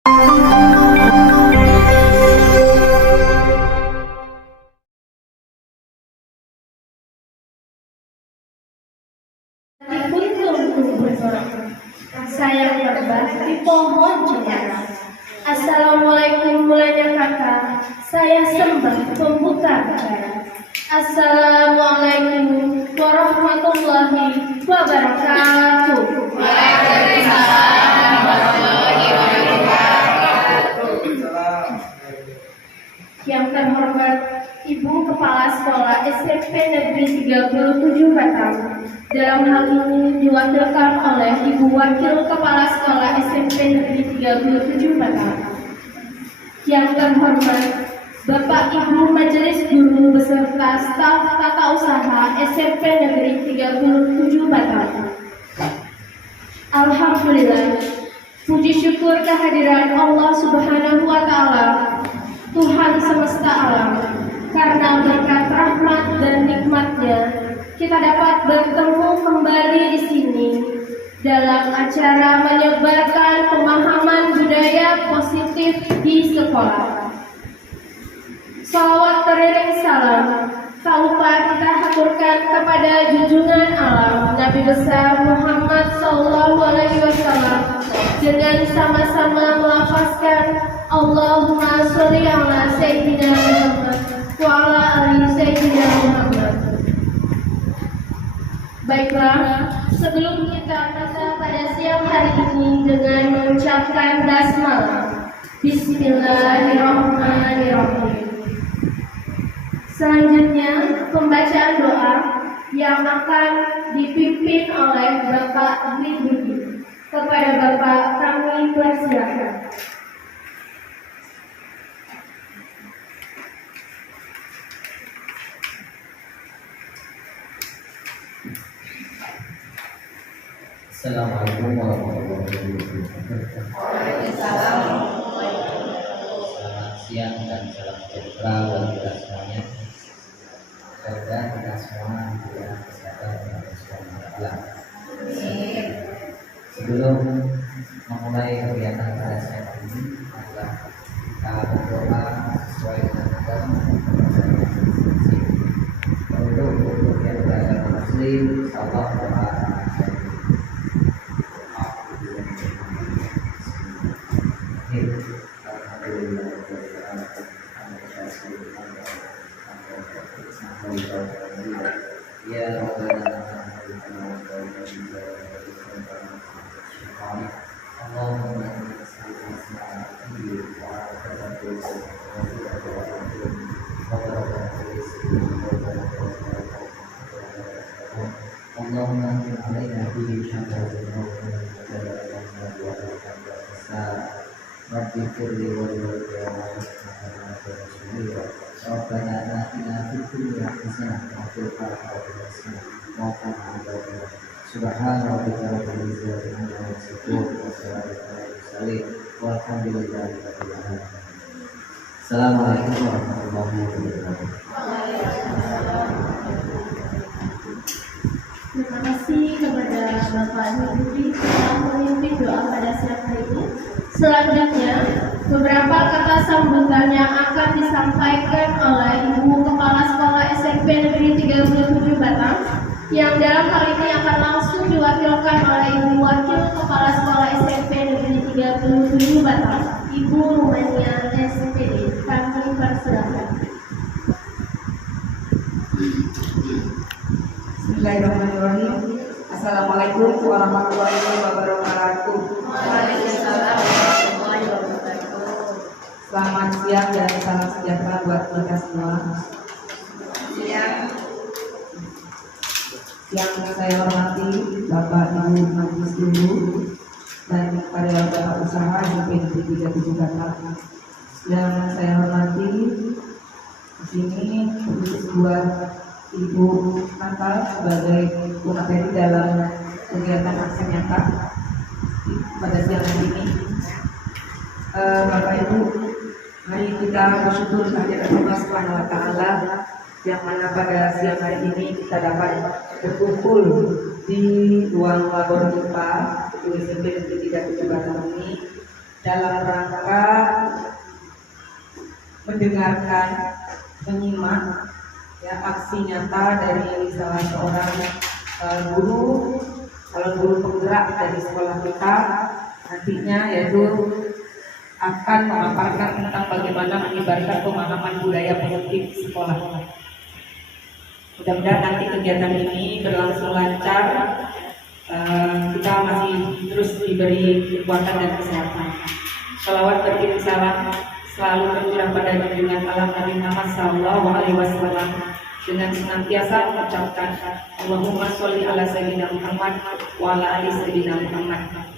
Saya terbang di pohon cemara. Assalamualaikum mulanya kakak, saya sembah pembuka bicara. Assalamualaikum warahmatullahi wabarakatuh. Waalaikumsalam warahmatullahi wabarakatuh. Yang terhormat Ibu Kepala Sekolah SMP Negeri 37 Batam. Dalam hal ini diwakilkan oleh Ibu Wakil Kepala Sekolah SMP Negeri 37 Batam. Yang terhormat Bapak Ibu Majelis Guru beserta staf tata usaha SMP Negeri 37 Batam. Alhamdulillah, puji syukur kehadiran Allah Subhanahu wa Ta'ala, Tuhan semesta alam, karena berkat rahmat dan nikmatnya kita dapat bertemu kembali di sini dalam acara menyebarkan pemahaman budaya positif di sekolah. Salawat teriring salam tak lupa kita haturkan kepada junjungan alam Nabi besar Muhammad SAW dengan sama-sama melafazkan Allahumma sholli ala Sayyidina Muhammad wa ala ali Sayyidina Muhammad. Baiklah, sebelum kita baca pada siang hari ini dengan mengucapkan basmalah, Bismillahirrahmanirrahim. Selanjutnya, pembacaan doa yang akan dipimpin oleh Bapak Dwi Budi. Kepada Bapak kami persilakan. Assalamualaikum warahmatullahi wabarakatuh. Selamat siang dan salam sejahtera buat kita semuanya. Semoga kita semua diberikan kesehatan dan keselamatan. Sebelum memulai kegiatan pada siang hari ini, adalah kita berdoa sesuai dengan agama. Untuk yang beragama Muslim, insyaallah doa. Assalamualaikum warahmatullahi wabarakatuh. Terima kasih kepada Bapak Budi telah memimpin doa pada siang hari ini. Selanjutnya, beberapa kata sambutan yang akan disampaikan oleh Ibu Kepala Sekolah SMP Negeri 37 Batam, yang dalam hal ini akan langsung diwakilkan oleh Ibu Wakil Kepala Sekolah SMP Negeri 37 Batam, Ibu Rumania SPD. Kami persilakan. Bismillahirrahmanirrahim. Assalamualaikum warahmatullahi wabarakatuh. Waalaikumsalam warahmatullahi wabarakatuh. Selamat siang dan salam sejahtera buat kita semua. Yang saya hormati Bapak Ibu Majelis Guru dan karyawan tata usaha SMP Negeri 37 Batam. Yang saya hormati di sini khusus buat Ibu Natal sebagai pemateri dalam kegiatan aksi nyata pada siang hari ini. Bapak Ibu, mari kita bersyukur kehadirat Allah Subhanahu wa Ta'ala yang mana pada siang hari ini kita dapat berkumpul di ruang labor IPA SMP Negeri 37 Batam ini dalam rangka mendengarkan, menyimak ya aksi nyata dari salah seorang guru, calon guru penggerak dari sekolah kita nantinya, yaitu akan memaparkan tentang bagaimana menyebarkan pemahaman budaya positif di sekolah. Mudah-mudahan nanti kegiatan ini berlangsung lancar, kita masih terus diberi kekuatan dan kesehatan. Shalawat berkirim salam selalu tercurah pada junjungan alam Nabi Muhammad SAW dengan senantiasa mengucapkan Allahumma sholli ala sayyidina Muhammad wa ala ali sayyidina Muhammad.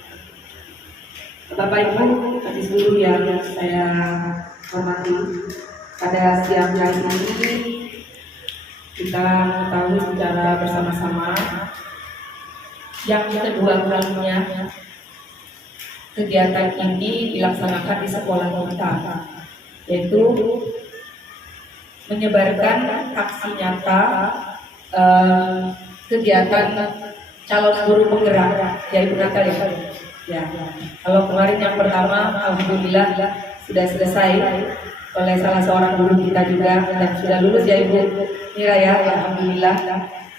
Bapak Ibu, hadis guru yang saya hormati, pada siang hari ini kita mengetahui secara bersama-sama yang kedua kalinya kegiatan ini dilaksanakan di sekolah kita, yaitu menyebarkan aksi nyata kegiatan calon guru penggerak. Ya Ibu Natal ya. Kalau kemarin yang pertama, alhamdulillah sudah selesai oleh salah seorang guru kita juga dan sudah lulus ya Ibu Mira ya. Alhamdulillah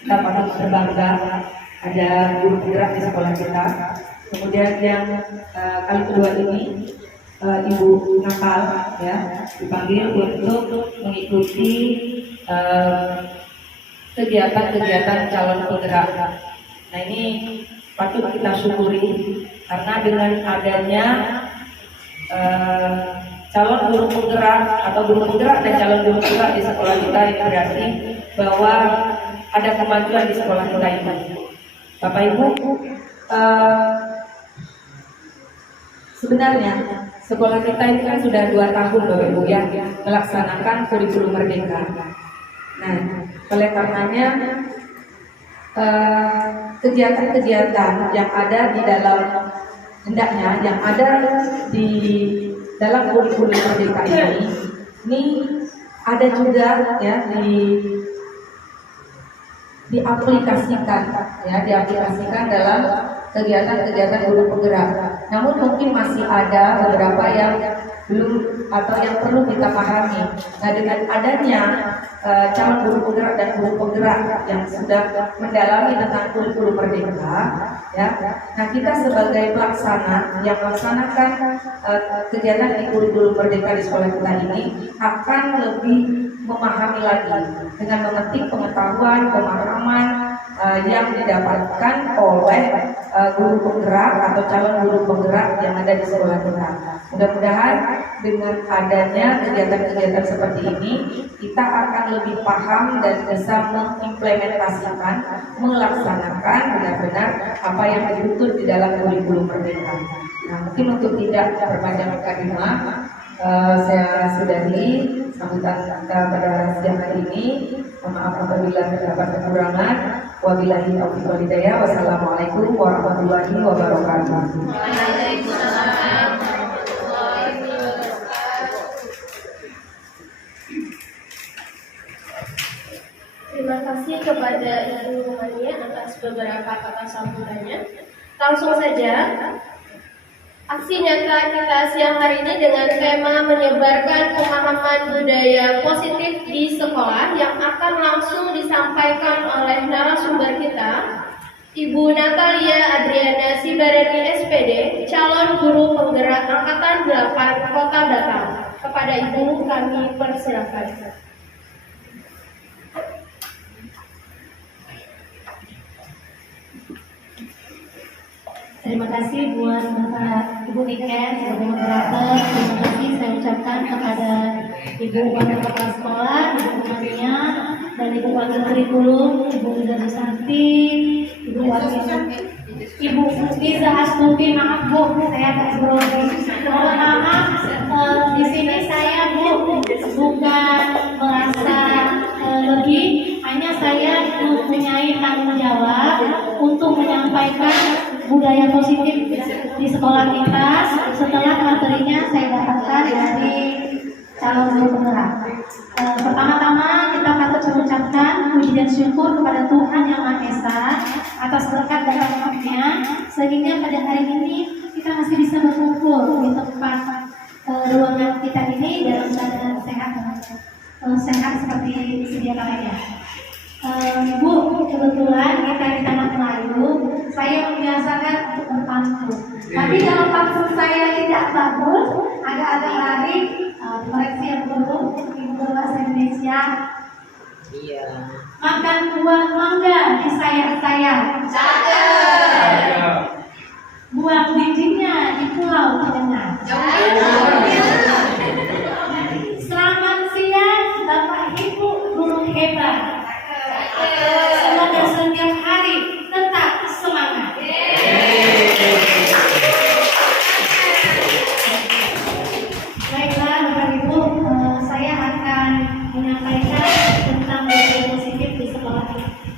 kita patut berbangga ada guru penggerak di sekolah kita. Kemudian yang kali kedua ini Ibu Natal ya dipanggil untuk mengikuti kegiatan-kegiatan calon penggerak. Nah ini patut kita syukuri karena dengan adanya calon guru penggerak atau guru penggerak dan calon guru penggerak di sekolah kita, ini berarti bahwa ada kemajuan di sekolah kita ini. Bapak Ibu, sebenarnya sekolah kita ini kan sudah 2 tahun Bapak Ibu ya melaksanakan kurikulum merdeka. Nah, oleh karenanya kegiatan-kegiatan yang ada di dalam hendaknya yang ada di dalam kurikulum merdeka ini ada juga ya diaplikasikan dalam kegiatan-kegiatan guru penggerak. Namun mungkin masih ada beberapa yang belum atau yang perlu kita pahami. Nah, dengan adanya calon guru penggerak dan guru penggerak yang sudah mendalami tentang kurikulum merdeka, ya, nah kita sebagai pelaksana yang melaksanakan kegiatan di kurikulum merdeka di sekolah kita ini akan lebih memahami lagi dengan memetik pengetahuan, pemahaman yang didapatkan oleh guru penggerak atau calon guru penggerak yang ada di sekolah kita. Mudah-mudahan dengan adanya kegiatan-kegiatan seperti ini kita akan lebih paham dan bisa mengimplementasikan, melaksanakan benar-benar apa yang dituntut di dalam kurikulum merdeka. Nah, mungkin untuk tidak berpanjang mukadimah, saya sudahi sambutan kita pada siang hari ini. Mohon maaf apabila terdapat kekurangan. Wabillahi taufiq wal hidayah. Wassalamualaikum warahmatullahi wabarakatuh. Waalaikumsalam. Terima kasih kepada Ibu Mania atas beberapa kata sambutannya. Langsung saja, aksi nyata kita siang hari ini dengan tema menyebarkan pemahaman budaya positif di sekolah yang akan langsung disampaikan oleh narasumber kita, Ibu Natalia Adriana Sibarani SPD, calon guru penggerak Angkatan 8 Kota Batam. Kepada Ibu kami persilakan. Terima kasih buat Bapak Ibu Niken sebagai moderator. Terima kasih saya ucapkan kepada Ibu Wakil Kepala Sekolah, Ibu Mania, dan Ibu Wakil Kurikulum, Ibu Liza Santi, Ibu Wakil Ibu Liza Astuti. Maaf Bu, saya agak grogi. Mohon maaf, di sini saya Bu bukan merasa lebih, hanya saya mempunyai tanggung jawab untuk menyampaikan budaya positif di sekolah kita setelah materinya saya dapatkan dari calon guru penggerak. Pertama-tama kita patut mengucapkan puji dan syukur kepada Tuhan Yang Maha Esa atas berkat dan rahmat-Nya sehingga pada hari ini kita masih bisa berkumpul di tempat sehat seperti sedia kalanya. Bu, kebetulan kita di Tanah Melayu, saya membiasakan untuk berpantun. Tapi kalau pantun saya tidak bagus, agak-agak lari, koreksi yang buruk, ibu bahasa Indonesia. Iya. Makan buah mangga di sayap-sayap. Buang bijinya di pulau terengah. Selamat siang, Bapak Ibu guru hebat. Semoga setiap hari tetap semangat. Baiklah Bapak Ibu, saya akan menyampaikan tentang budaya positif di sekolah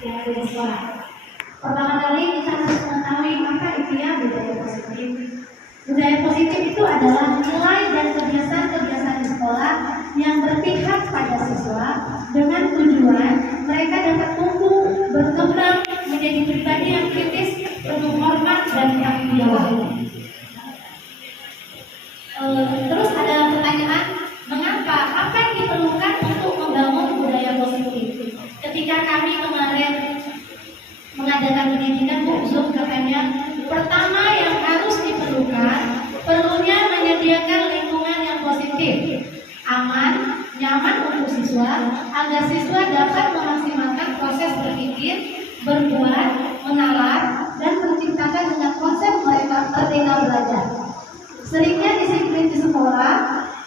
yang ada di sekolah. Pertama kali kita harus mengetahui apa itu ya budaya positif. Budaya positif itu adalah nilai dan kebiasaan-kebiasaan di sekolah yang berpihak pada siswa dengan tujuan mereka dapat tumbuh, berkembang, menjadi pribadi yang kritis, penuh hormat dan tanggung jawab. Terus ada pertanyaan, mengapa? Apa yang diperlukan untuk membangun budaya positif? Ketika kami kemarin mengadakan pendidikan Bu Zoom, katanya pertama yang harus diperlukan, perlunya menyediakan lingkungan yang positif, aman, nyaman untuk siswa, agar siswa dapat memaksimalkan proses berpikir, berbuat, menalar, dan menciptakan dengan konsep mereka merdeka belajar. Seringnya disiplin di sekolah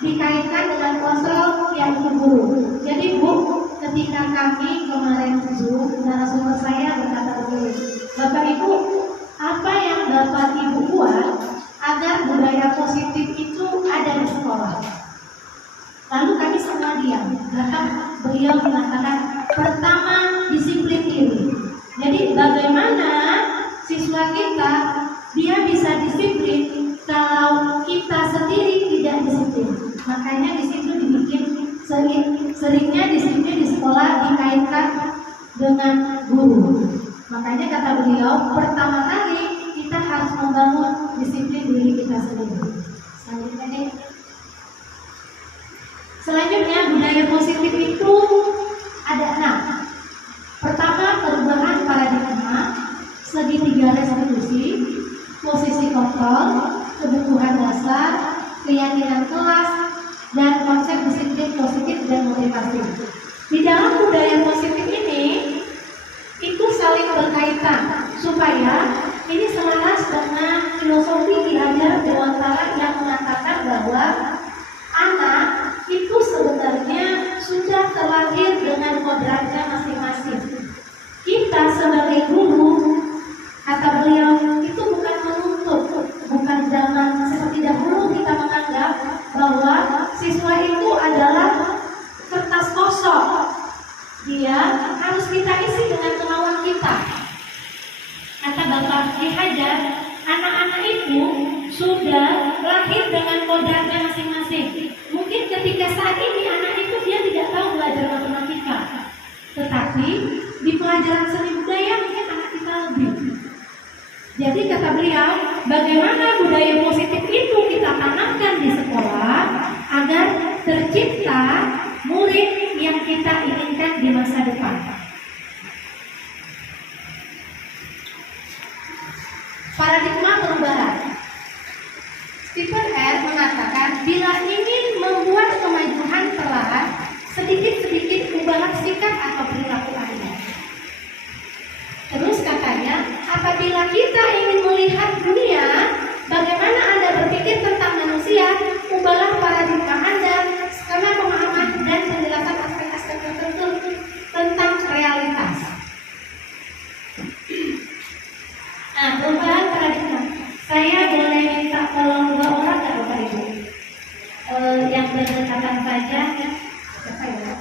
dikaitkan dengan kontrol yang buruk. Jadi Bu, ketika kami kemarin Zoom, narasumber saya berkata begini, Bapak Ibu, apa yang Bapak Ibu buat agar budaya positif itu ada di sekolah? Lalu kami semua diam. Bahkan beliau mengatakan, pertama disiplin diri. Jadi bagaimana siswa kita dia bisa disiplin kalau kita sendiri tidak disiplin? Makanya di situ dibikin seringnya disiplin di sekolah dikaitkan dengan guru. Makanya kata beliau, pertama kali kita harus membangun disiplin diri kita sendiri. Selanjutnya budaya positif itu ada 6. Pertama, perubahan paradigma, segitiga restitusi, posisi kontrol, kebutuhan dasar, keyakinan kelas, dan konsep disiplin positif dan motivasi. Di dalam budaya positif ini itu saling berkaitan supaya ini selaras dengan filosofi Ki Hajar Dewantara yang mengatakan bahwa anak itu sebenarnya sudah terlahir dengan kodratnya masing-masing. Kita sebagai guru, kata beliau, itu bukan menuntut, bukan zaman seperti dahulu kita menganggap bahwa siswa itu adalah kertas kosong. Dia harus kita isi dengan kemauan kita. Kata Bapak Ki Hajar, anak-anak itu sudah lahir dengan kodratnya masing-masing. Mungkin ketika saat ini anak itu dia tidak tahu belajar matematika, tetapi di pelajaran seni budaya mungkin anak kita lebih. Jadi kata beliau, bagaimana budaya positif itu kita tanamkan di sekolah agar tercipta murid yang kita inginkan di masa depan. Paradigma perubahan. Stephen R. mengatakan, bila ingin membuat kemajuan perlahan, sedikit-sedikit ubahlah sikap atau perilaku Anda. Terus katanya, apabila kita ingin melihat dunia, bagaimana Anda berpikir tentang manusia, ubahlah paradigma Anda karena pemahaman dan penjelasan aspek-aspek tertentu tentang realitas. Nah, perubahan paradigma. Saya boleh minta tolong 2 orang nggak Bapak Ibu? Yang berdekatan saja, siapa ya?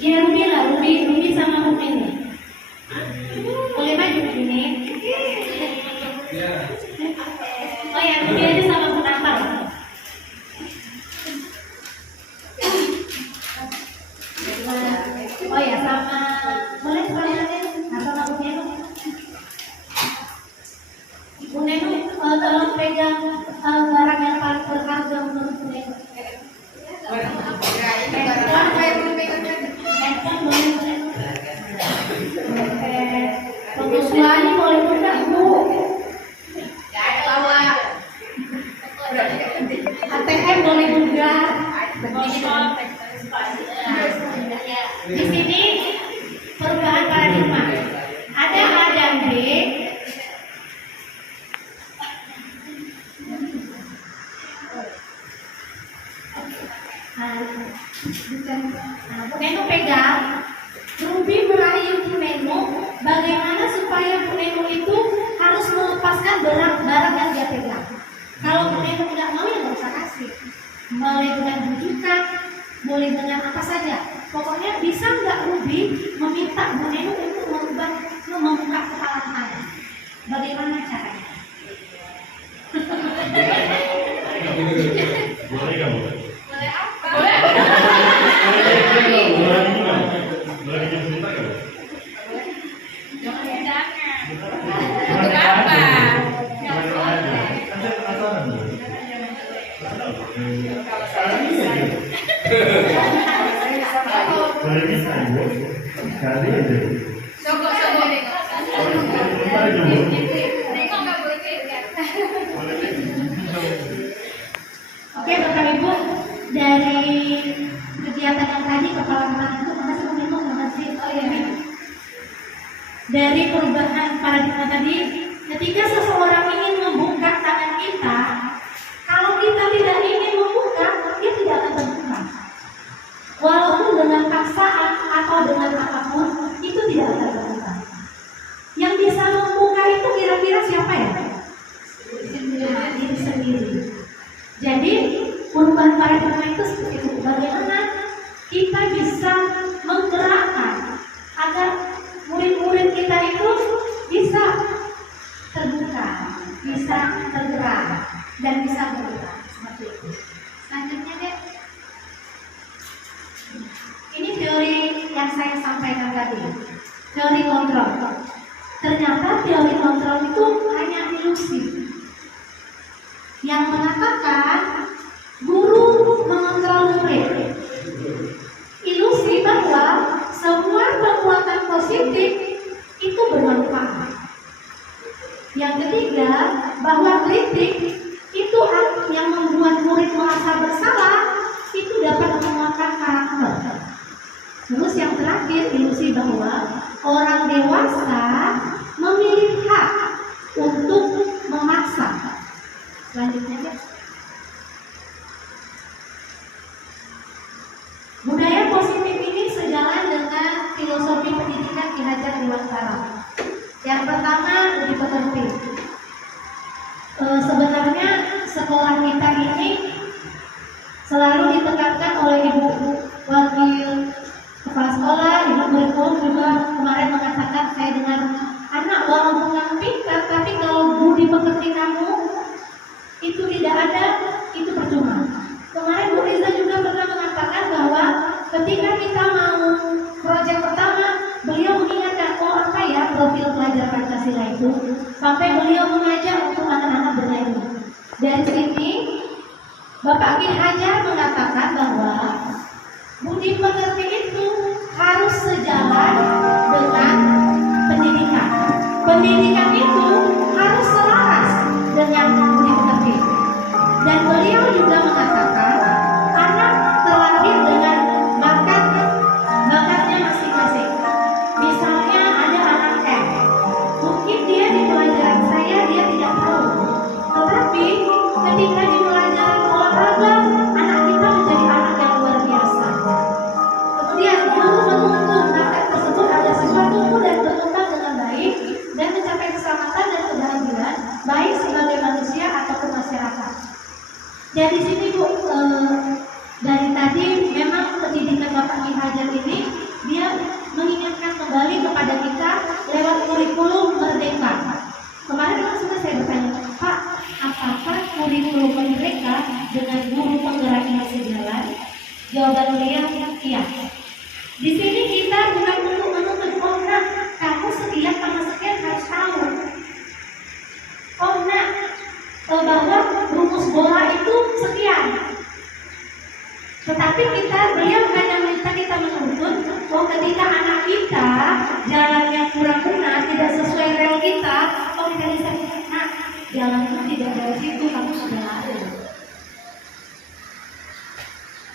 Ya Ruby lah, Ruby sama Ruby nih. Boleh maju ke sini? Oh ya, Ruby aja sama penambal. Oh ya, sama boleh sekalian aja atau Ruby aja. Ibu Nenu, tolong pegang barang yang paling berharga menurut Bu Nenu. Di sini perubahan paradigma. Ada A dan B. Punenu pegang. Ruby merayu Punenu. Bagaimana supaya Punenu itu harus melepaskan barang-barang yang dia pegang. Kalau Punenu tidak mau ya nggak usah kasih. Boleh dengan bujukan, boleh dengan apa saja. Pokoknya bisa nggak Ruby meminta Punenu untuk membuka kepala tangan. Bagaimana caranya? Boleh nggak boleh? Boleh apa? Boleh bikin cerita nggak? Jangan. Kenapa? Kan saya penasaran. Boleh bisa ibu? Sekali aja. Coba. Sebentar aja bu. Oke Bapak Ibu, dari kegiatan yang tadi kepala tangan itu makasih. Oh iya. Dari perubahan paradigma tadi, ketika seseorang ingin membuka tangan kita, kalau kita tidak ingin membuka, dia tidak akan terbuka. Walaupun dengan paksaan atau dengan apapun, itu tidak akan terbuka. Yang bisa membuka itu kira-kira siapa ya? Diri sendiri. Jadi perubahan paradigma itu seperti itu. Bagaimana kita bisa menggerakkan agar murid-murid kita itu bisa terbuka, bisa tergerak, dan bisa bergerak seperti itu. Selanjutnya deh, ini teori yang saya sampaikan tadi, teori kontrol. Ternyata teori kontrol itu hanya ilusi yang mengatakan guru mengontrol murid. Ilusi bahwa semua perbuatan positif itu bermanfaat. Yang ketiga, bahwa kritik itu yang membuat murid merasa bersalah itu dapat menguatkan karakter. Terus yang terakhir, ilusi bahwa orang dewasa memiliki hak untuk memaksa. Selanjutnya, guys. Budaya positif ini sejalan dengan filosofi pendidikan Ki Hajar Dewantara. Yang pertama, lebih pekerti. Sebenarnya sekolah kita ini selalu ditekankan oleh Ibu Wakil Kepala Sekolah, Ibu Kurikulum juga kemarin mengatakan, saya dengar, anak walaupun kamu pintar, tapi kalau budi pekerti kamu itu tidak ada, itu percuma. Kemarin Bu Riza juga pernah mengatakan bahwa ketika kita mau proyek pertama, beliau mengingatkan, oh apa ya profil pelajar Pancasila itu, sampai beliau mengajak untuk anak-anak bernyanyi. Dari sini Bapak Ki Hajar mengatakan bahwa budi pekerti itu harus sejalan dengan pendidikan. Pendidikan itu harus selaras dengan budi pekerti. Dan beliau juga mengatakan anak terlahir dengan bakatnya masing-masing. Misalnya ada anak M, mungkin dia di pelajaran saya dia tidak tahu, tetapi ketika di pelajaran olahraga anak kita menjadi anak yang luar biasa. Kemudian guru menuntun bakat tersebut agar siswa tumbuh dan berkembang dengan baik dan mencapai keselamatan dan kebahagiaan baik sebagai manusia ataupun masyarakat. Dari sini Bu, dari tadi memang pendidikan Bapak Ki Hajar ini dia mengingatkan kembali kepada kita lewat kurikulum merdeka. Kemarin kan sudah saya bertanya, Pak, apakah kurikulum merdeka dengan guru penggeraknya sejalan? Jawaban beliau iya. Di sini kita bukan untuk menuntut, oh nak, kamu sekian sama sekian harus tahu. Oh nak, bahwa rumus bola itu sekian. Tetapi beliau hanya minta kita menuntut, oh ketika anak kita jalannya kurang benar, tidak sesuai rel kita, oh kita bisa, nah jalan itu tidak dari situ, kamu sudah lari.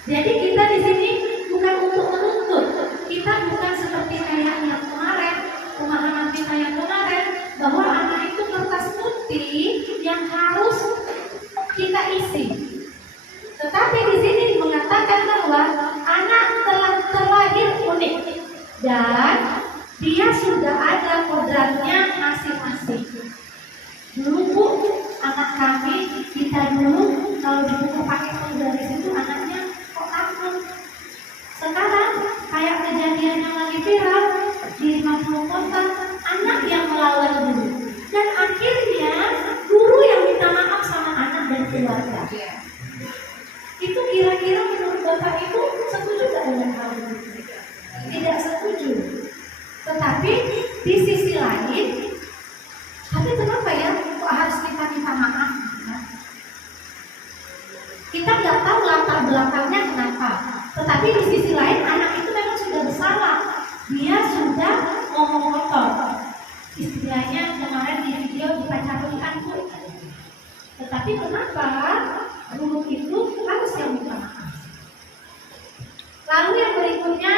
Jadi kita di sini bukan untuk menuntut, kita bukan seperti kayak yang kemarin, pemahaman kita yang kemarin bahwa anak itu kertas putih yang harus kita isi. Tetapi di sini mengatakan bahwa anak telah terlahir unik dan dia sudah ada kodratnya masing-masing. Dulu Bu, anak kami kita dulu kalau di buku pakai garis itu anaknya kok takut. Sekarang kayak kejadian yang lagi viral di 50 kota, anak yang melawan guru dan akhirnya guru yang minta maaf sama anak dan keluarga. Itu kira-kira menurut Bapak Ibu setuju tidak dengan hal ini? Tidak setuju. Tetapi di sisi lain, tapi kenapa ya kok harus kita minta maaf? Kita nggak tahu latar belakangnya kenapa. Tetapi di sisi lain anak itu memang sudah bersalah. Dia sudah ngomong kotor. Istilahnya kemarin di video dipacarulikan Bu. Tetapi kenapa guru itu harus yang minta maaf? Lalu yang berikutnya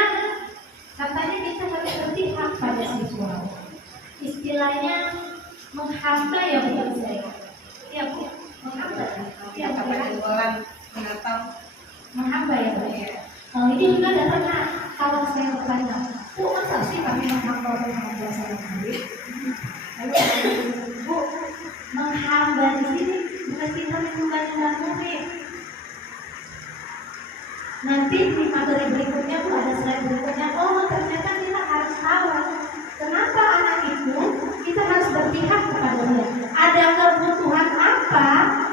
katanya kita harus berpihak pada siswa. Istilahnya menghamba ya Bu saya. Iya Bu, menghamba ya. Iya Pak menghamba ya Bu. Ini juga ada pernah kalau saya bertanya, Bu masa sih kami menghamba dengan bahasa Inggris? Bu, menghamba di sini bukan kita menyembah murid. Nanti di materi berikutnya Bu ada slide berikutnya. Oh ternyata kita harus tahu kenapa anak itu kita harus berpihak kepada dia. Ada kebutuhan apa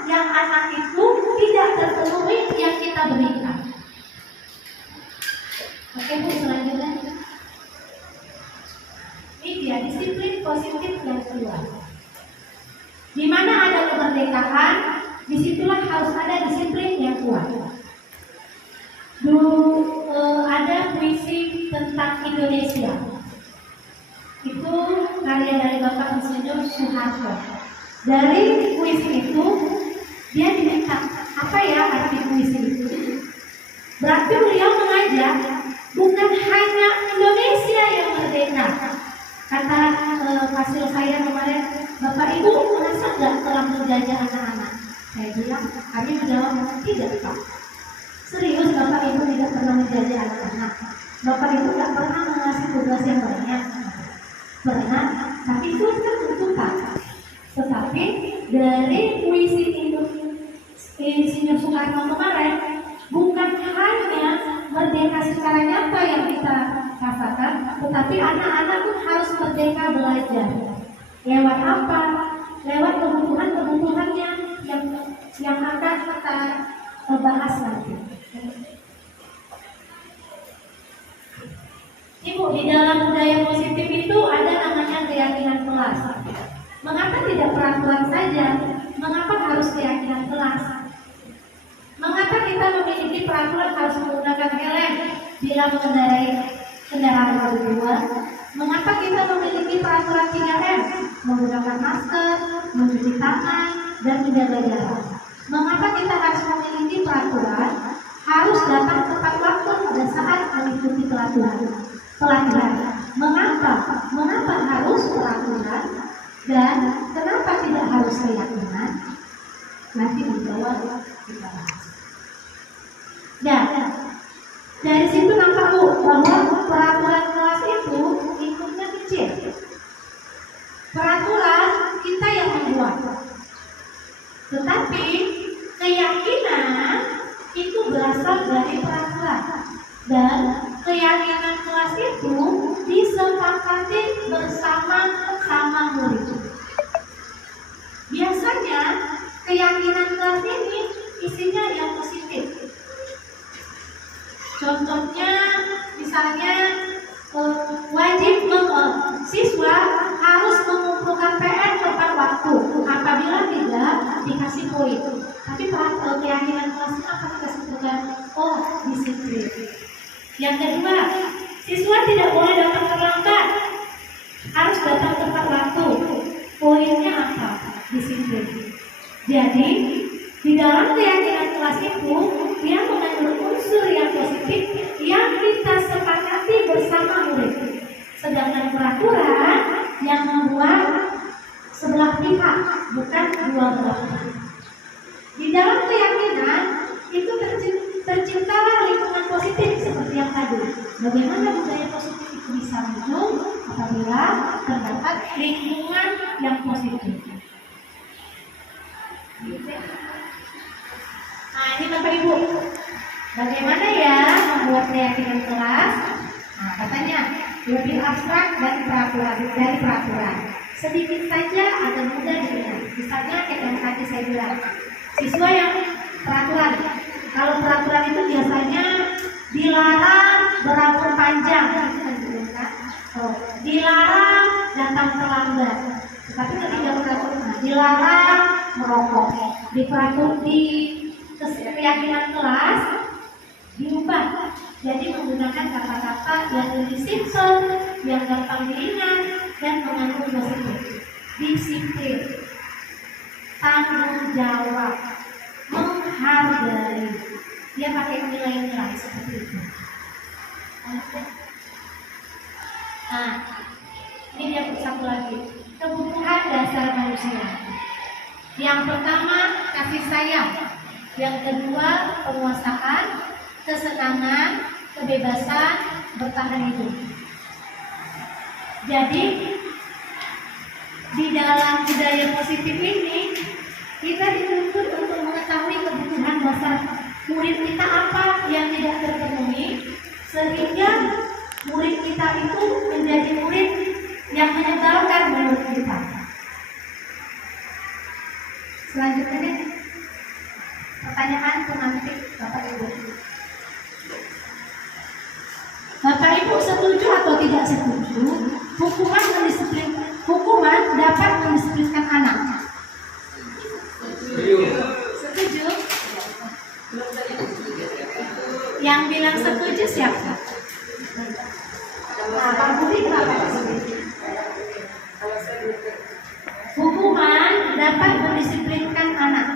yang anak itu tidak terpenuhi yang kita berikan. Oke Bu, selanjutnya. Ini dia disiplin positif yang kedua. Di mana ada kemerdekaan, disitulah harus ada disiplin yang kuat. Ada puisi tentang Indonesia. Itu karya dari Bapak Insinyur Soeharto. Dari puisi itu dia diminta apa ya arti puisi itu? Berarti beliau mengajak bukan hanya Indonesia yang merdeka. Kata hasil saya kemarin, Bapak Ibu merasa nggak telah menjajah anak-anak? Saya bilang, kami menjawab tidak Pak. Serius Bapak Ibu tidak pernah menjajah anak-anak. Bapak Ibu nggak pernah mengasih tugas yang banyak. Pernah, tapi itu kan tuntutan. Tetapi dari puisi Insinyur Soekarno kemarin, bukan hanya merdeka secara nyata yang kita rasakan, tetapi anak-anak pun harus merdeka belajar. Lewat apa? Lewat kebutuhan-kebutuhannya yang akan kita bahas nanti. Ibu, di dalam budaya positif itu ada namanya keyakinan kelas. Mengapa tidak peraturan saja? Mengapa harus keyakinan kelas? Mengapa kita memiliki peraturan harus menggunakan helm bila mengendarai kendaraan roda dua? Mengapa kita memiliki peraturan 3M? Menggunakan masker, mencuci tangan, dan menjaga jarak. Mengapa kita harus memiliki peraturan harus datang tepat waktu pada saat mengikuti pelatihan? Mengapa harus peraturan dan kenapa tidak harus keyakinan? Nanti dijawab kita bahas. Ya, dari situ nampak Bu bahwa peraturan kelas itu lingkupnya kecil. Peraturan kita yang membuat, tetapi keyakinan itu berasal dari peraturan dan keyakinan kelas itu disepakati bersama murid. Biasanya keyakinan kelas ini isinya yang positif. Contohnya misalnya wajib siswa harus mengumpulkan PR tepat waktu. Apabila tidak dikasih poin. Tapi keyakinan kelasnya akan disebutkan disiplin. Yang kedua, siswa tidak boleh datang terlambat. Harus datang tepat waktu. Poinnya apa? Disiplin. Jadi di dalam keyakinan kelas itu dia mengandung unsur yang positif yang kita sepakati bersama murid. Sedangkan peraturan yang membuat sebelah pihak, bukan dua belah pihak. Di dalam keyakinan itu terciptalah lingkungan positif seperti yang tadi. Bagaimana budaya positif itu bisa muncul apabila terdapat lingkungan yang positif. Nah, ini Bapak Ibu, bagaimana ya membuat keyakinan kelas? Nah, katanya lebih abstrak dari peraturan. Sedikit saja agar mudah diingat. Misalnya kayak yang tadi saya bilang, siswa yang peraturan. Kalau peraturan itu biasanya dilarang berambut panjang, dilarang datang terlambat. Tetapi ketika peraturan dilarang merokok, di keyakinan kelas diubah jadi menggunakan kata-kata yang lebih simpel, yang gampang diingat dan mengandung positif. Disiplin, tanggung jawab, menghargai. Dia pakai nilai-nilai seperti itu. Nah, ini dia satu lagi, kebutuhan dasar manusia. Yang pertama kasih sayang, yang kedua penguasaan, kesenangan, kebebasan, bertahan hidup. Jadi di dalam budaya positif ini kita dituntut untuk mengetahui kebutuhan dasar murid kita apa yang tidak terpenuhi, sehingga murid kita itu menjadi murid yang menyebalkan menurut kita. Selanjutnya deh, pertanyaan pemantik Bapak Ibu. Bapak Ibu setuju atau tidak setuju hukuman dapat mendisiplinkan anak? Setuju? Yang bilang setuju siapa? Nah, Pak Budi kenapa setuju? Hukuman dapat mendisiplinkan anak.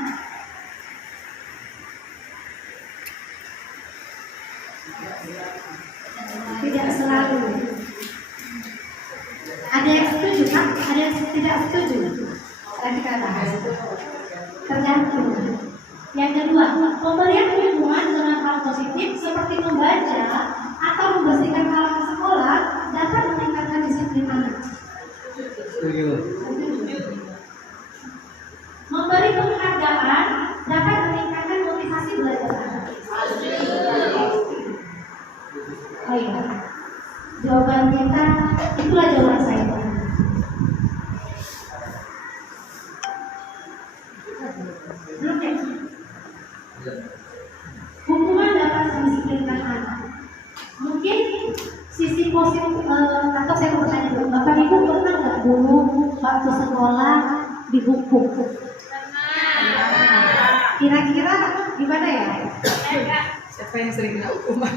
Tidak selalu. Ada yang setuju kan? Ada yang tidak setuju? Tadi kata tergantung. Yang kedua, pemberian hukuman dengan hal positif seperti membaca atau membersihkan halaman sekolah dapat meningkatkan disiplin anak. Setuju. Memberi penghargaan dapat meningkatkan motivasi belajar anak. Oh iya, jawaban kita itulah jawaban saya. Belum ya? Hukuman dapat mendisiplinkan anak. Mungkin sisi positif atau saya mau bertanya dulu, Bapak Ibu pernah nggak dulu waktu sekolah dihukum? Kira-kira gimana ya? Siapa yang sering kena hukuman?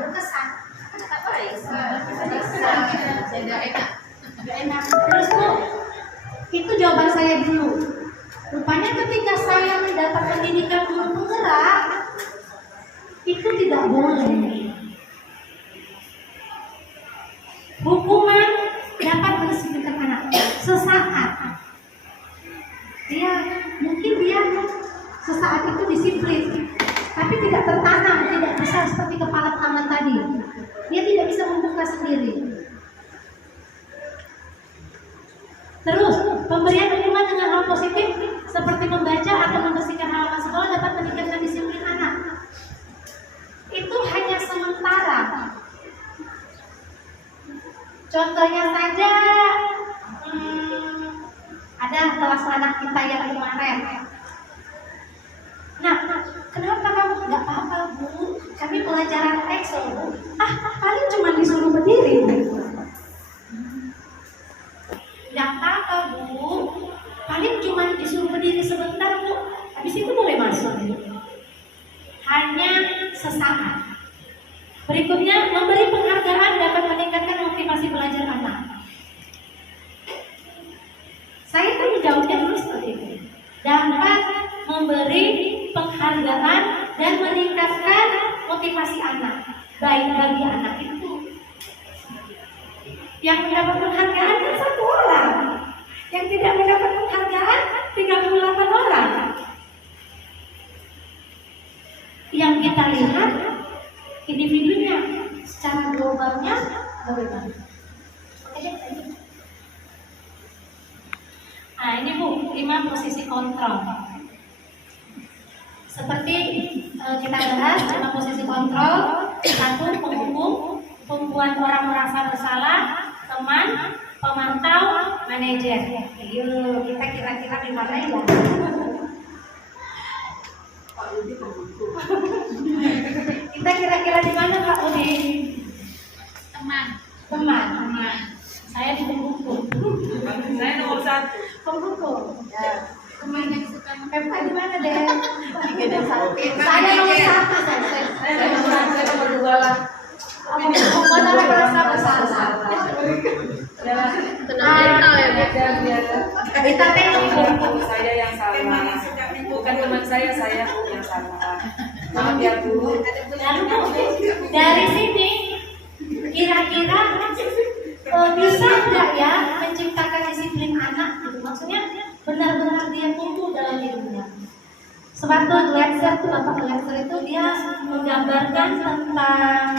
Berkesan. Terus Bu, itu jawaban saya dulu. Rupanya ketika saya mendapat pendidikan guru penggerak, itu tidak boleh. Hukuman dapat mendisiplinkan anak sesaat. Mungkin dia sesaat itu disiplin, tapi tidak tertanam, tidak bisa seperti kepala tangan tadi. Dia tidak bisa membuka sendiri. Terus, pemberian hukuman dengan hal positif seperti membaca atau membersihkan halaman sekolah dapat meningkatkan disiplin anak. Itu hanya sementara. Contohnya saja, ada kelas anak kita yang kemarin. Nah, kenapa kamu nggak apa-apa Bu? Kami pelajaran Excel Bu. Paling cuma disuruh berdiri Bu. Nggak apa-apa Bu. Paling cuma disuruh berdiri sebentar Bu. Habis itu boleh masuk. Hanya sesaat. Berikutnya memberi motivasi anak, baik bagi anak itu. Yang mendapat penghargaan kan 1 orang, yang tidak mendapat penghargaan 38 orang. Yang kita lihat individunya, secara globalnya bagaimana? Nah ini Bu, 5 posisi kontrol. Seperti kita bahas 5 posisi kontrol. 1, penghukum, pembuat orang merasa bersalah, teman, pemantau, manajer. Yuk, kita kira-kira di mana ya? Kita kira-kira di mana Pak Udi? Teman. Saya di penghukum. Saya nomor 1. Penghukum. Ya. Teman yang suka FK di mana deh? Saya nomor 1. Saya nomor 2 lah. Membuat orang merasa bersalah. Tenang ya biar Kita tengok. saya yang salah. Bukan teman saya yang salah. Maaf ya Bu. Lalu Bu, dari sini kira-kira bisa nggak ya menciptakan disiplin anak gitu? Maksudnya benar-benar dia tumbuh dalam hidupnya. Sebab Gletser tuh Bapak Gletser itu dia menggambarkan tentang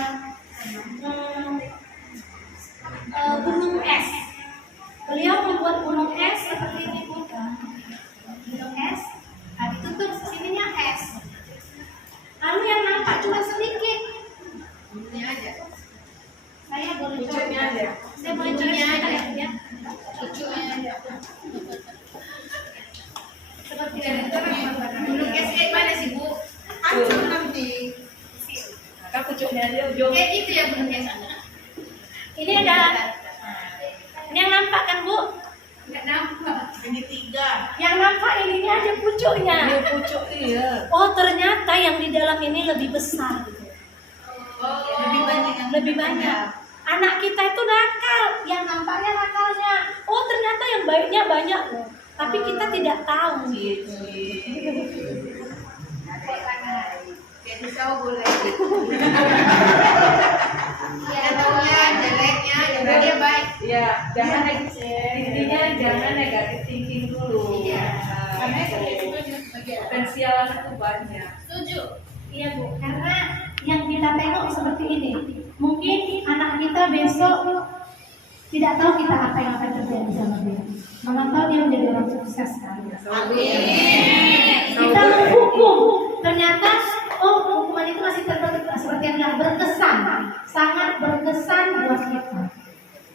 gunung es. Beliau membuat gunung es seperti ini Bu. Gunung es, nah itu tuh sininya es. Lalu yang nampak cuma sedikit. Ini aja. Saya boleh Cucunya coba. ada. Saya boleh coba ya. Cucunya ada. Seperti ini. Gunung es kayak mana sih Bu? Hancur nanti. Kan pucuknya dia ujung. Kayak gitu ya gunung es. Ini ada. Ini yang nampak kan Bu? Nggak nampak. Ini 3. Yang nampak ininya aja pucuknya. Dia pucuk iya. Oh ternyata yang di dalam ini lebih besar. Gitu. Lebih banyak yang Lebih banyak. Anak kita itu nakal, yang nampaknya nakalnya. Oh ternyata yang baiknya banyak loh. Tapi kita tidak tahu. Jadi tahu boleh. Ya boleh jeleknya, juga dia baik. Iya, jangan intinya jangan negatif thinking dulu. Iya. Karena potensial anak itu banyak. Setuju. Iya Bu, karena yang kita tengok seperti ini. Mungkin anak kita besok tidak tahu kita apa yang akan terjadi sama dia. Mana tahu dia menjadi orang sukses kan. Amin. Kita menghukum, ternyata hukuman itu masih seperti yang bilang berkesan, sangat berkesan buat kita,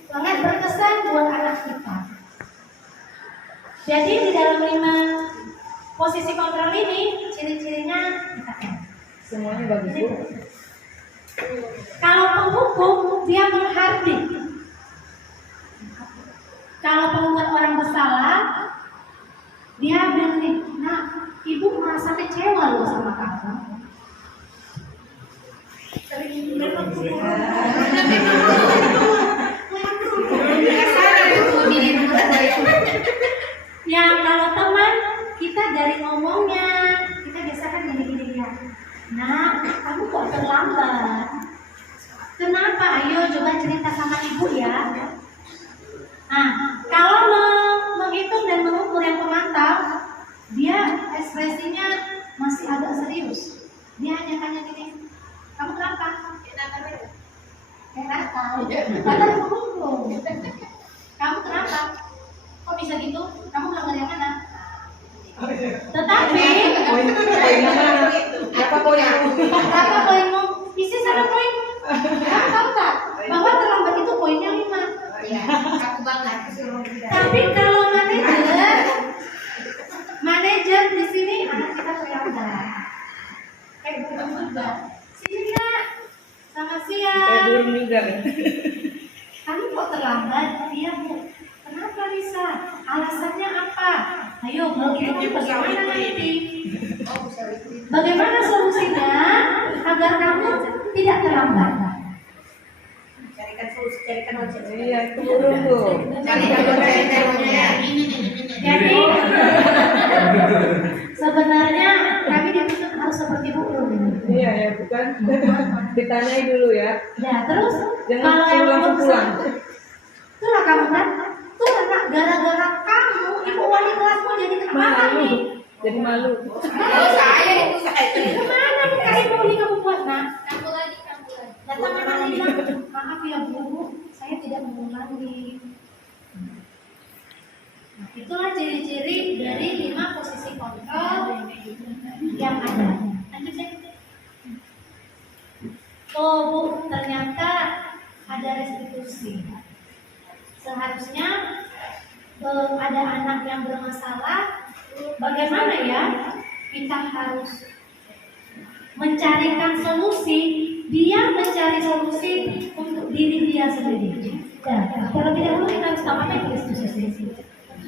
sangat berkesan buat anak kita. Jadi di dalam 5 posisi kontrol ini ciri-cirinya kita tahu. Semuanya bagus Bu. Kalau penghukum dia menghardik. Kalau pembuat orang bersalah dia bilang nih, nah ibu merasa kecewa loh sama kamu. Ya kalau teman kita dari ngomongnya kita biasa kan gini-gini ya. Nah kamu kok terlambat? Kenapa? Ayo coba cerita sama ibu ya. Nah kalau menghitung dan mengukur yang pemantau, dia ekspresinya masih agak serius. Dia hanya tanya gini, kamu kenapa? Kayak nakal. Padahal mengukur. Kamu kenapa? Kok bisa gitu? Kamu melanggar yang mana? Tetapi Apa poinmu? apa poinmu? Isi sana poin. Kamu tahu tak bahwa terlambat itu poinnya 5. Ya, aku banget. Tapi kalau manajer di sini anak kita terlambat. Kayak burung juga. Sini nak, selamat siang. Kayak burung juga kan. Kamu kok terlambat? Iya Bu. Kenapa Risa? Alasannya apa? Ayo, kalau gitu bagaimana nanti? Bagaimana solusinya agar kamu tidak terlambat? Carikan ojek. Iya, itu burung tuh. Carikan ojek. Jadi sebenarnya kami dituntut harus seperti Bu Rum ini. Iya ya, bukan. Ditanyai dulu ya. Ya, terus Jangan kalau yang langsung belum pulang. itulah kamu kan, tuh anak gara-gara kamu, ibu wali kelasmu jadi kemana Malu. nih? Jadi malu. Kemana nih kasih mau kamu buat nak? Datang anak bilang, maaf ya Bu, saya tidak mengulangi. Nah, itulah ciri-ciri dari 5 posisi kontrol yang ada. Lanjut ya. Oh Bu, ternyata ada restitusi. Seharusnya ada anak yang bermasalah, bagaimana ya? Kita harus mencarikan solusi. Dia mencari solusi untuk diri dia sendiri. Nah, terlebih dahulu kita harus tahu apa itu restitusi.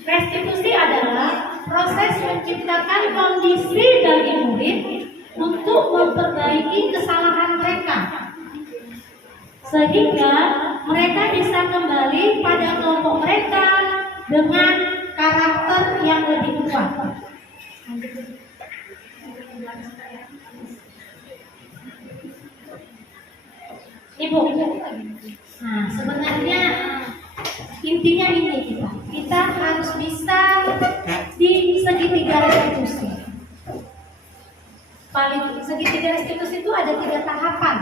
Restitusi adalah proses menciptakan kondisi bagi murid untuk memperbaiki kesalahan mereka, sehingga mereka bisa kembali pada kelompok mereka dengan karakter yang lebih kuat. Ibu, nah sebenarnya intinya ini kita harus bisa di segitiga restitusi. Paling segitiga restitusi itu ada 3 tahapan.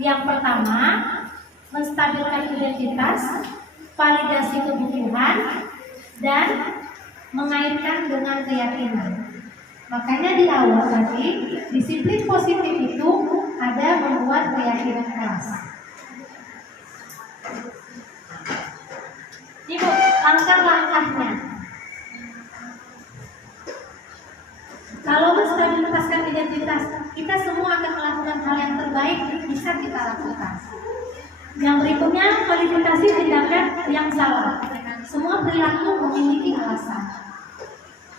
Yang pertama, menstabilkan identitas, validasi kebutuhan, dan mengaitkan dengan keyakinan. Makanya di awal tadi, disiplin positif itu ada membuat keyakinan keras. Ibu, langkah-langkahnya. Kalau menstabilitaskan identitas, kita semua akan melakukan hal yang terbaik bisa kita lakukan. Yang berikutnya, kualifikasi tindakan yang salah. Semua perilaku memiliki alasan.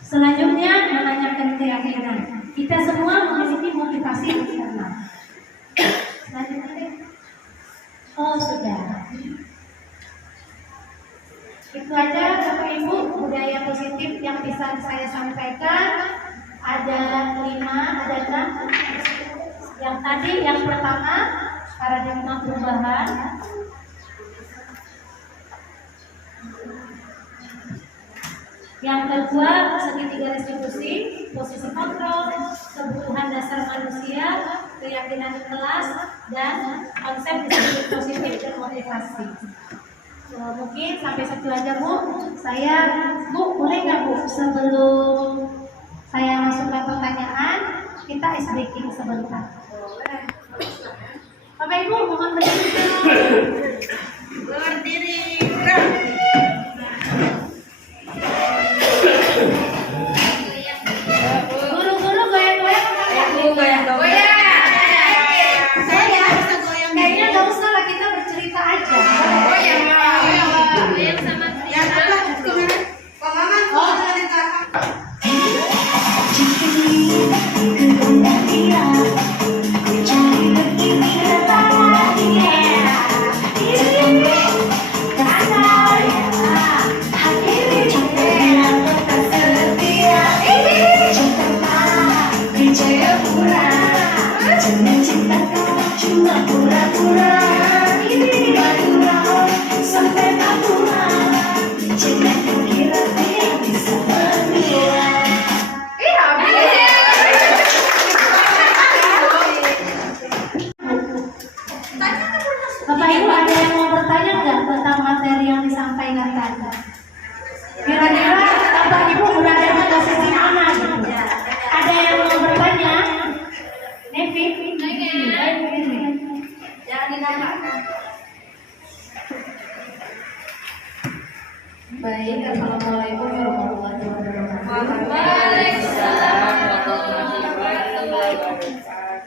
Selanjutnya, menanyakan keyakinan. Kita semua memiliki motivasi eksternal. Selanjutnya, oh sudah. Itu aja Bapak Ibu budaya positif yang bisa saya sampaikan. Ada 5, ada 6. Yang tadi yang pertama paradigma perubahan. Yang kedua segitiga restitusi, posisi kontrol, kebutuhan dasar manusia, keyakinan kelas, dan konsep disiplin positif dan motivasi. Mungkin sampai situ aja Bu. Bu boleh nggak Bu sebelum saya masukkan pertanyaan kita ice breaking sebentar. Bapak Ibu mohon berdiri. Guru-guru goyang-goyang apa ya? Kayaknya nggak usah lah, kita bercerita aja. Bapak Ibu ada yang mau bertanya nggak tentang materi yang disampaikan tadi? Kira-kira Bapak Ibu udah ada di posisi mana gitu? Ada yang mau bertanya? Nevi? Jangan dinamakan. Baik, Assalamualaikum warahmatullahi wabarakatuh.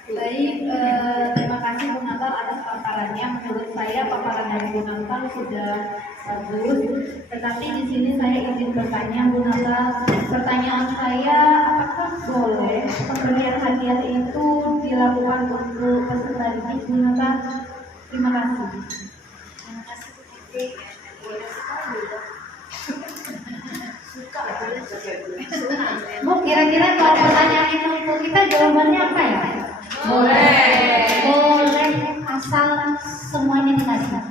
Baik, terima kasih Bu Natal atas paparannya. Menurut saya paparan dari Bu Natal sudah bagus. Tetapi di sini saya ingin bertanya Bu Natal. Pertanyaan saya, apakah boleh pemberian hadiah itu dilakukan untuk peserta didik Bu Natal? Terima kasih. Terima kasih. Bu, kira-kira kalau pertanyaan itu untuk kita jawabannya apa ya? Boleh asal semuanya dikasih.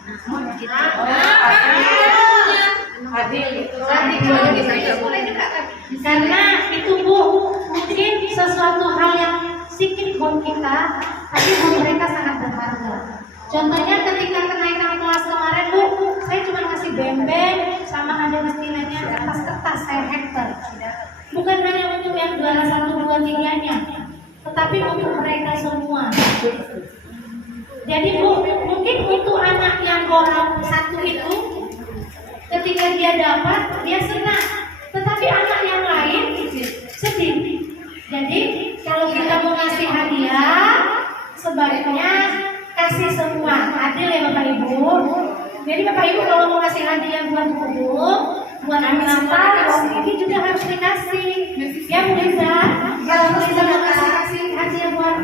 Karena itu Bu, mungkin sesuatu hal yang sedikit buat kita, tapi buat mereka sangat berharga. Contohnya ketika kenaikan kelas kemarin Bu, saya cuma ngasih bembeng sama ada istilahnya kertas-kertas saya hektar. Bukan hanya untuk yang juara 1, 2, 3-nya, tetapi untuk mereka semua. Jadi Bu, mungkin untuk anak yang golongan 1 itu, ketika dia dapat, dia senang. Tetapi anak yang lain sedih. Jadi kalau kita mau ngasih hadiah, sebaiknya kasih semua. Adil ya Bapak Ibu. Jadi Bapak Ibu kalau mau ngasih hadiah buat ibu, buat anak-anak, ini juga harus dikasih. Ya Bu Liza, kalau kita mau kasih hadiah buat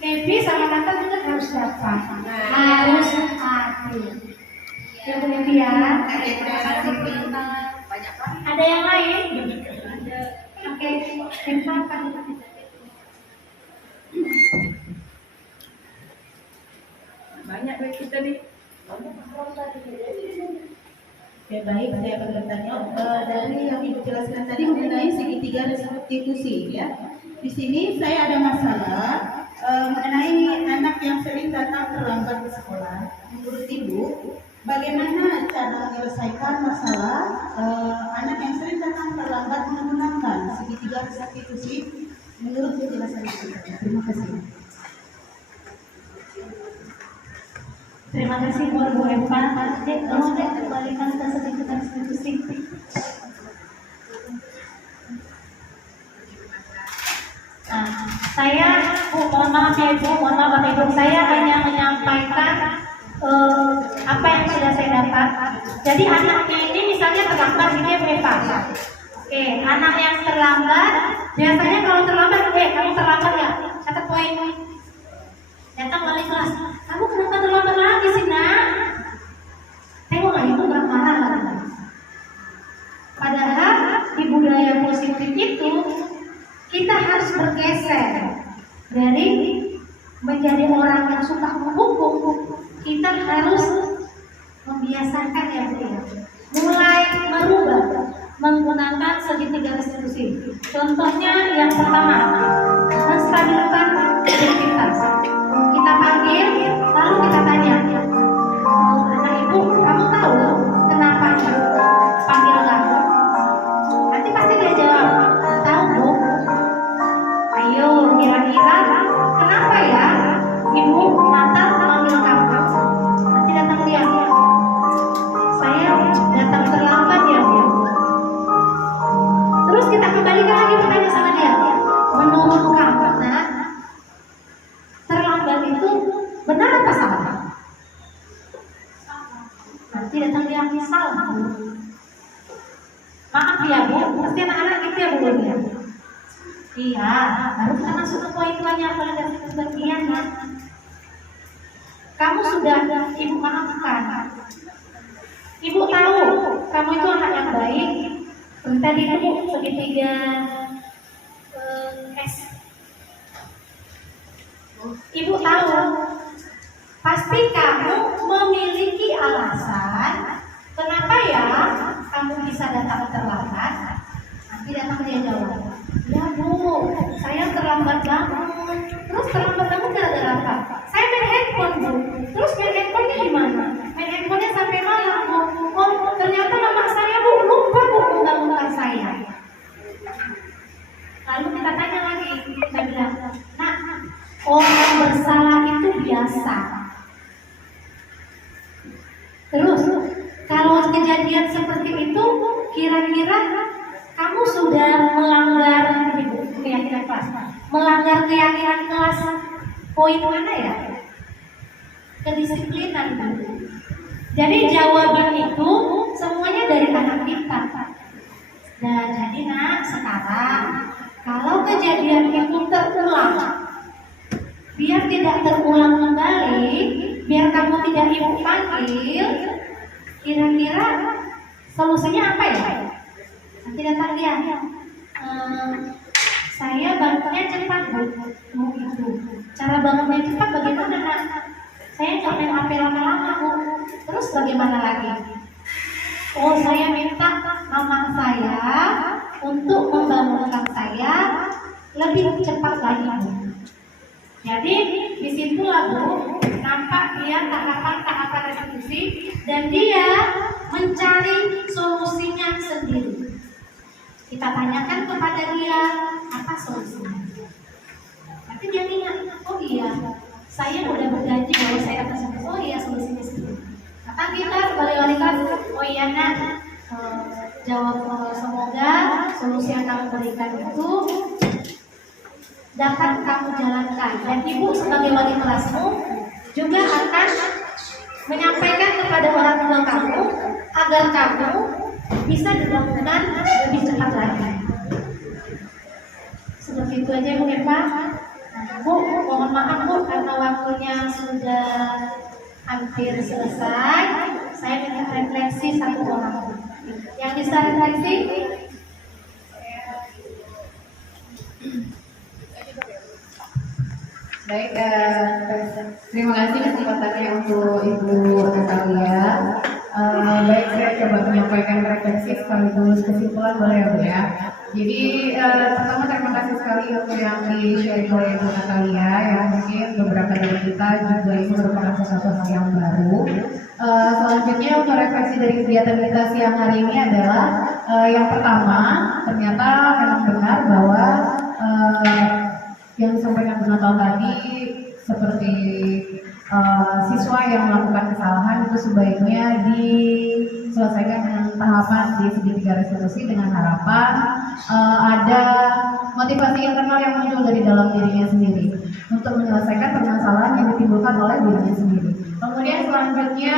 Evi sama Tante juga harus dapat. Harus adil. Ya Bu Evi ya. Ada yang lain? Oke, Banyak baik kita nih. Ya baik, saya akan bertanya dari yang Ibu jelaskan tadi mengenai segitiga restitusi ya. Di sini saya ada masalah mengenai anak yang sering datang terlambat ke sekolah. Menurut Ibu, bagaimana cara menyelesaikan masalah anak yang sering datang terlambat menggunakan segitiga restitusi? Menurut penjelasan Ibu. Terima kasih. Terima kasih buat Bu Eva. Tolong kembalikan ke segitiga restitusi. Nah, saya mohon maaf ya Ibu, mohon maaf Bapak Ibu, saya hanya menyampaikan apa yang sudah saya dapat. Jadi anaknya ini misalnya terlambat ini Bu Eva. Oke, anak yang terlambat, biasanya kalau terlambat, kamu terlambat ya, catat poin. Datang balik kelas, kamu kenapa terlambat lagi sih nak? Tengoklah itu marah lagi. Padahal di budaya positif itu kita harus bergeser dari menjadi orang yang suka menghukum. Kita harus membiasakan ya Bu, mulai merubah menggunakan segitiga restitusi. Contohnya yang pertama, menstabilkan identitas. Kita panggil, lalu kita tanya, anak ibu, kamu tahu kenapa ibu panggil kamu? Nanti pasti dia jawab, tahu Bu. Ayo, kira-kira kenapa ya ibu Natal panggil kamu? Nanti datang dia, saya datang terlambat ya Bu. Terus kita kembalikan lagi bertanya sama dia, menurut kamu nak, terlambat itu benar apa salah? Nanti datang dia salah Bu. Maaf ya Bu, pasti anak-anak gitu ya Bu ya. Iya, baru kita masuk ke poin-poin yang paling dari sebagian ya. Kamu sudah ibu maafkan. Ibu tahu kamu itu anak yang baik. Tadi itu segitiga S. Ibu tahu, pasti kamu memiliki alasan kenapa ya kamu bisa datang terlambat. Nanti datang dia jawab, ya Bu, saya terlambat banget. Terus terlambat kamu gara-gara apa? Saya main handphone Bu. Terus main handphonenya gimana? Main handphonenya sampai malam Bu. Oh, ternyata mama saya Bu lupa Bu undang-undang saya. Lalu kita tanya lagi, saya bilang, nah, orang bersalah itu biasa. Terus, kalau kejadian seperti itu, kira-kira kamu sudah melanggar keyakinan kelas, melanggar keyakinan kelas poin mana ya? Kedisiplinan. Jadi jawaban itu semuanya dari anak kita. Nah, jadi nak sekarang kalau kejadian itu terulang, biar tidak terulang kembali, biar kamu tidak ibu panggil, kira-kira solusinya apa ya? Nanti Tidak tahu ya. Saya bangunnya cepat Bu. Oh gitu. Cara bangunnya cepat bagaimana Nak? Saya nggak main HP lama-lama Bu. Terus bagaimana lagi? Oh saya minta mama saya untuk membangunkan saya lebih cepat lagi Bu. Jadi disitulah Bu, nampak dia tahapan-tahapan restitusi dan dia mencari solusinya sendiri. Kita tanyakan kepada dia apa solusinya. Nanti dia ingat, oh iya, saya udah berjanji bahwa saya akan solusi. Oh iya, solusinya sendiri. Kata kita sebagai wali kelas, oh iya Nak, jawab semoga solusi yang kamu berikan itu dapat kamu jalankan, dan ibu sebagai wali kelasmu juga akan menyampaikan kepada orang tua kamu agar kamu bisa dibangunkan lebih cepat lagi. Seperti itu aja Bu Eva. Bu, mohon maaf Bu karena waktunya sudah hampir selesai. Saya minta refleksi satu orang. Yang bisa refleksi? Baik, terima kasih kesempatannya untuk Ibu Natalia. Baik, saya coba menyampaikan refleksi sekaligus kesimpulan boleh ya Bu ya. Jadi pertama terima kasih sekali untuk yang di-share oleh Ibu Natalia yang mungkin beberapa dari kita juga ini merupakan sesuatu hal yang baru. Selanjutnya untuk refleksi dari kegiatan kita siang hari ini adalah yang pertama ternyata memang benar bahwa yang disampaikan Bu Natal tadi seperti siswa yang melakukan kesalahan itu sebaiknya diselesaikan dengan tahapan di segitiga restitusi dengan harapan ada motivasi internal yang muncul dari dalam dirinya sendiri untuk menyelesaikan permasalahan yang ditimbulkan oleh dirinya sendiri. Kemudian selanjutnya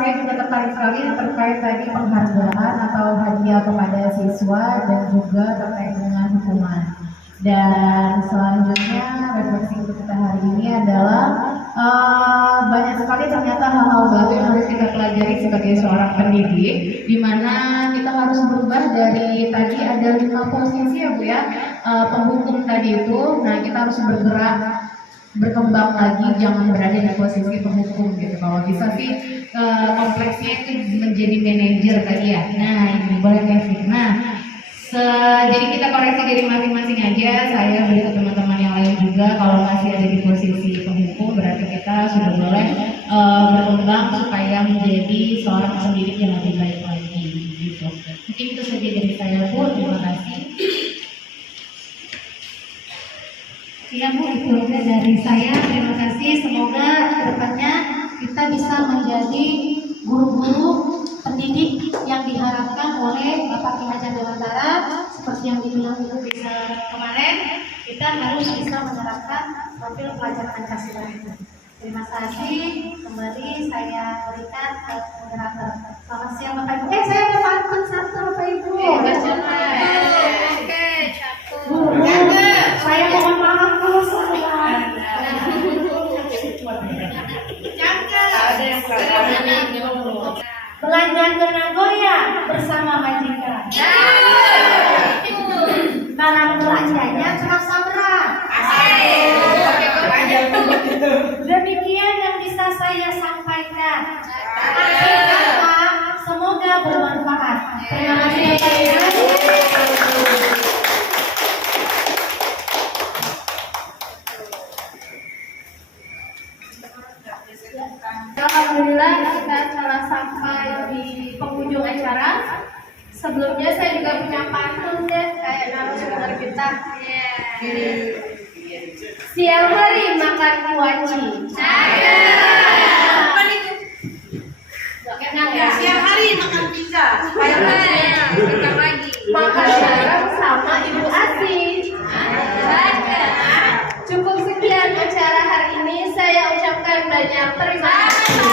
saya juga tertarik sekali terkait tadi penghargaan atau hadiah kepada siswa dan juga terkait dengan hukuman. Dan selanjutnya refleksi untuk kita hari ini adalah banyak sekali ternyata hal-hal baru yang harus kita pelajari sebagai seorang pendidik, di mana kita harus berubah dari tadi ada 5 posisi ya Bu ya, penghukum tadi itu. Nah kita harus bergerak berkembang lagi, jangan berada di posisi penghukum gitu. Kalau bisa sih kompleksnya itu menjadi manajer tadi ya. Nah ini boleh kasih. Nah jadi kita koreksi dari masing-masing aja. Saya beri ke teman-teman yang lain juga. Kalau masih ada di posisi penghukum, berarti kita sudah boleh berkembang supaya menjadi seorang pendidik yang lebih baik lagi. Gitu. Mungkin itu saja dari saya Bu. Terima kasih. Iya Bu, itu aja dari saya. Terima kasih. Semoga kedepannya kita bisa menjadi guru-guru pendidik yang diharapkan oleh Bapak Ki Hajar Dewantara. Seperti yang dibilang Ibu bisa kemarin, kita harus bisa menerapkan profil pelajar Pancasila itu. Terima kasih. Kembali saya berikan ke moderator. Selamat siang Bapak Ibu. Saya mau pantun satu Bapak Ibu. Bu, saya mohon maaf kalau salah. Belanja ke Nagoya bersama majikan. Barang belanjanya terasa berat. Demikian yang bisa saya sampaikan. Akhir kata, semoga bermanfaat. Terima kasih Bapak Ibu. Alhamdulillah kita telah sampai di penghujung acara. Sebelumnya saya juga punya pantun deh kayak narasumber kita. Siang hari makan kuaci. Siang hari makan pizza supaya makan lagi. Makan bareng sama Ibu Asi. Cukup sekian acara hari ini. Saya ucapkan banyak terima kasih.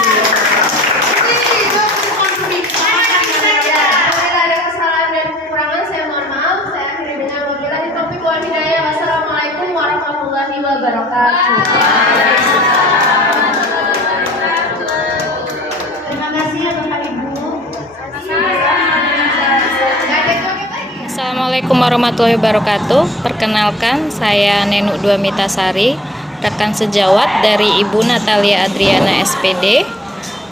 Apabila ada kesalahan dan kekurangan saya mohon maaf. Saya akhiri dengan wabillahi taufiq wal hidayah. Wassalamualaikum warahmatullahi wabarakatuh. Terima kasih ya Bapak Ibu. Terima kasih. Assalamualaikum warahmatullahi wabarakatuh. Perkenalkan, saya Nenuk Dua Mitasari, rekan sejawat dari Ibu Natalia Adriana SPD,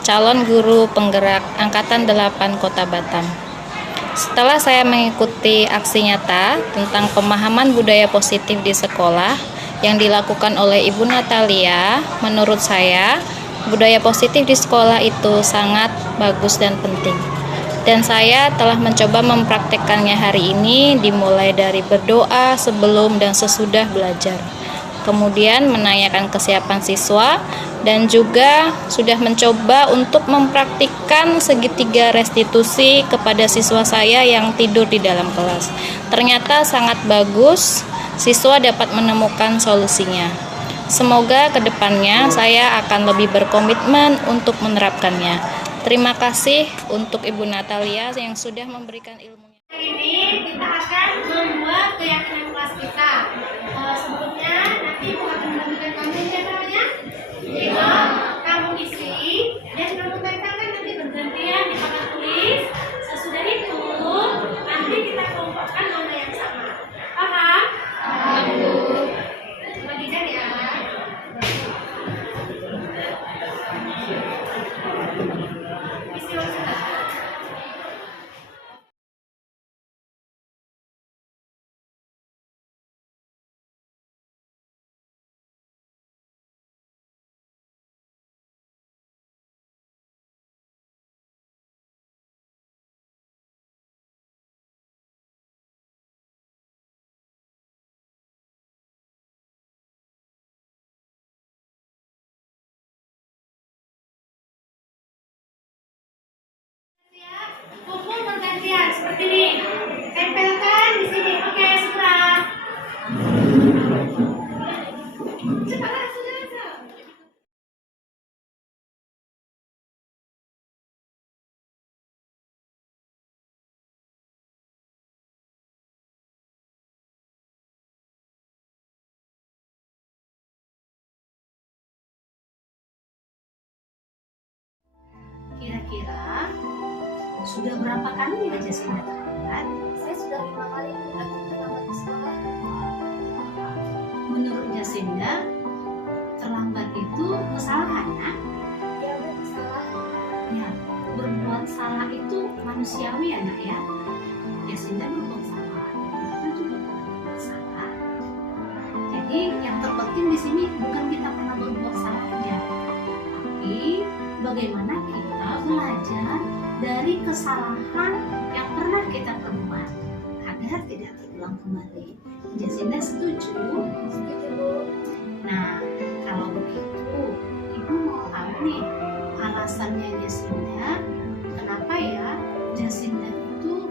calon guru penggerak Angkatan 8 Kota Batam. Setelah saya mengikuti aksi nyata tentang pemahaman budaya positif di sekolah yang dilakukan oleh Ibu Natalia, menurut saya budaya positif di sekolah itu sangat bagus dan penting. Dan saya telah mencoba mempraktekkannya hari ini, dimulai dari berdoa sebelum dan sesudah belajar. Kemudian menanyakan kesiapan siswa dan juga sudah mencoba untuk mempraktikkan segitiga restitusi kepada siswa saya yang tidur di dalam kelas. Ternyata sangat bagus, siswa dapat menemukan solusinya. Semoga kedepannya saya akan lebih berkomitmen untuk menerapkannya. Terima kasih untuk Ibu Natalia yang sudah memberikan ilmunya. Hari ini kita akan membuat keyakinan kelas kita. Sebelumnya nanti Ibu akan membagikan kamu caranya. Iya, kamu isi dan kamu tempelkan nanti bergantian di papan tulis. Sesudah itu nanti kita kelompokkan mana yang sama. Paham? Bagikan ya. Isi langsung. Kumpul bergantian seperti ini. Tempelkan di sini. Oke, sudah. Cepat, sudah. Kira-kira sudah berapa kali ya Jasinda terlambat? Saya sudah 5 kali terlambat ke sekolah. Menurut Jasinda, terlambat itu kesalahan, nak? Ya, Bu, salah. Ya, berbuat salah itu manusiawi ya, nak ya. Jasinda berbuat salah, itu juga berbuat salah. Jadi yang terpenting di sini bukan kita pernah berbuat salah aja, tapi bagaimana kita belajar dari kesalahan yang pernah kita perbuat agar tidak terulang kembali. Jasinda setuju? Setuju, Bu. Nah, kalau begitu, Ibu mau tahu nih alasannya Jasinda, kenapa ya Jasinda itu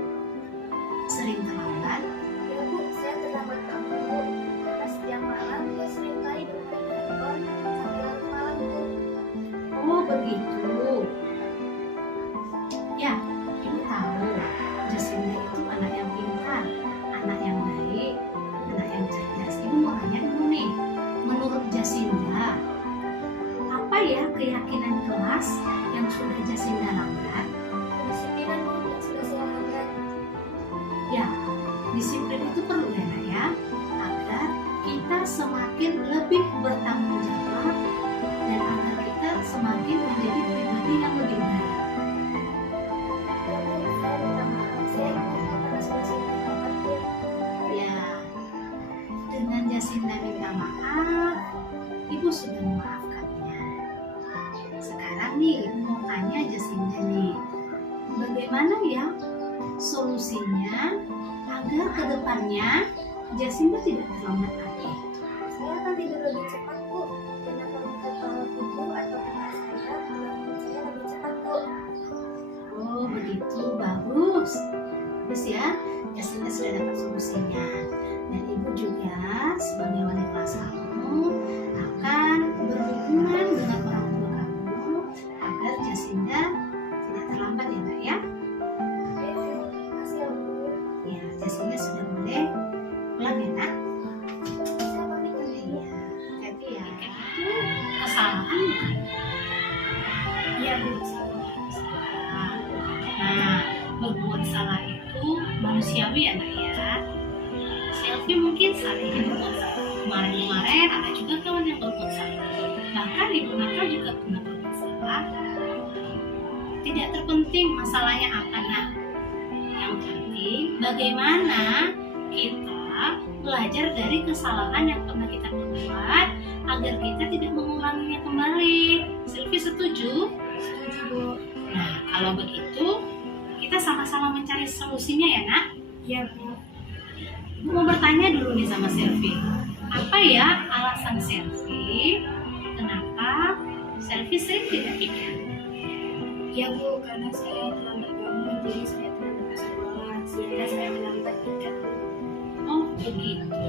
sering terlambat? Ya, Bu, saya terlambat kamu, Bu. Karena setiap malam dia sering kali bermain handphone sampai larut malam, Bu. Oh, begitu. Ya, Ibu tahu Jasinda itu anak yang pintar, anak yang baik, anak yang cerdas. Ibu mau tanya dulu nih, menurut Jasinda, apa ya keyakinan kelas yang sudah Jasinda langgar? Kedisiplinan, Bu, yang sudah saya langgar. Ya, disiplin itu perlu ya, Nak ya, agar kita semakin lebih bertanggung jawab dan agar kita semakin menjadi pribadi yang lebih baik. Ya, Bu, saya minta maaf. Saya ingat karena sudah saya terlambat, Bu. Ya, dengan Jasinda minta maaf, Ibu sudah memaafkannya. Sekarang nih, Ibu mau tanya Jasinda nih, bagaimana ya solusinya agar kedepannya Jasinda tidak terlambat lagi? Saya akan tidur lebih cepat, Bu. Dan akan minta tolong Ibu atau kakak saya bangun saya lebih cepat, Bu. Oh, begitu, bagus. Bagus ya, Jasinda sudah dapat solusinya. Dan Ibu juga sebagai wali kelas kamu akan berhubungan dengan orang tua kamu agar Jasinda tidak terlambat ya, Mbak ya. Oke, terima kasih ya, Bu. Ya, Jasinda sudah boleh pulang ya, Nak. Saya pamit dulu. Iya, hati ya. Itu kesalahan bukan? Iya, Bu. Nah, berbuat salah itu manusiawi ya nak ya. Selfie mungkin saling berbuat salah. Kemarin-kemarin ada juga kawan yang berbuat salah. Bahkan ibu Natal juga pernah berbuat salah. Tidak terpenting masalahnya apa nak. Yang penting bagaimana kita belajar dari kesalahan yang pernah kita perbuat agar kita tidak mengulanginya kembali. Selfie setuju? Setuju, Bu. Nah, kalau begitu kita sama-sama mencari solusinya ya nak. Iya, Bu. Ibu mau bertanya dulu nih sama Selfie. Apa ya alasan Selfie? Kenapa Selfie sering tidak pikir? Iya, Bu, karena saya terlambat bangun, jadi saya terlambat ke sekolah, sehingga saya terlambat tiket, Bu. Oh begitu.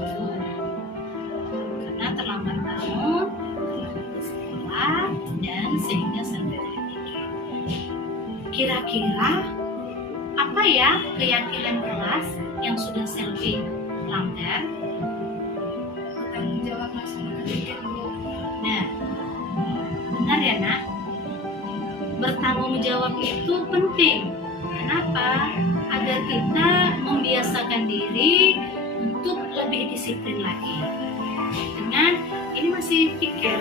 Karena terlambat bangun, terlambat ke sekolah, dan sehingga Selfie tidak pikir. Kira-kira apa ya keyakinan kelas yang sudah Selfie langgar? Bertanggung jawab melaksanakan tiket, Bu. Nah, benar ya nak? Bertanggung jawab itu penting. Kenapa? Agar kita membiasakan diri untuk lebih disiplin lagi. Dengan ini masih tiket,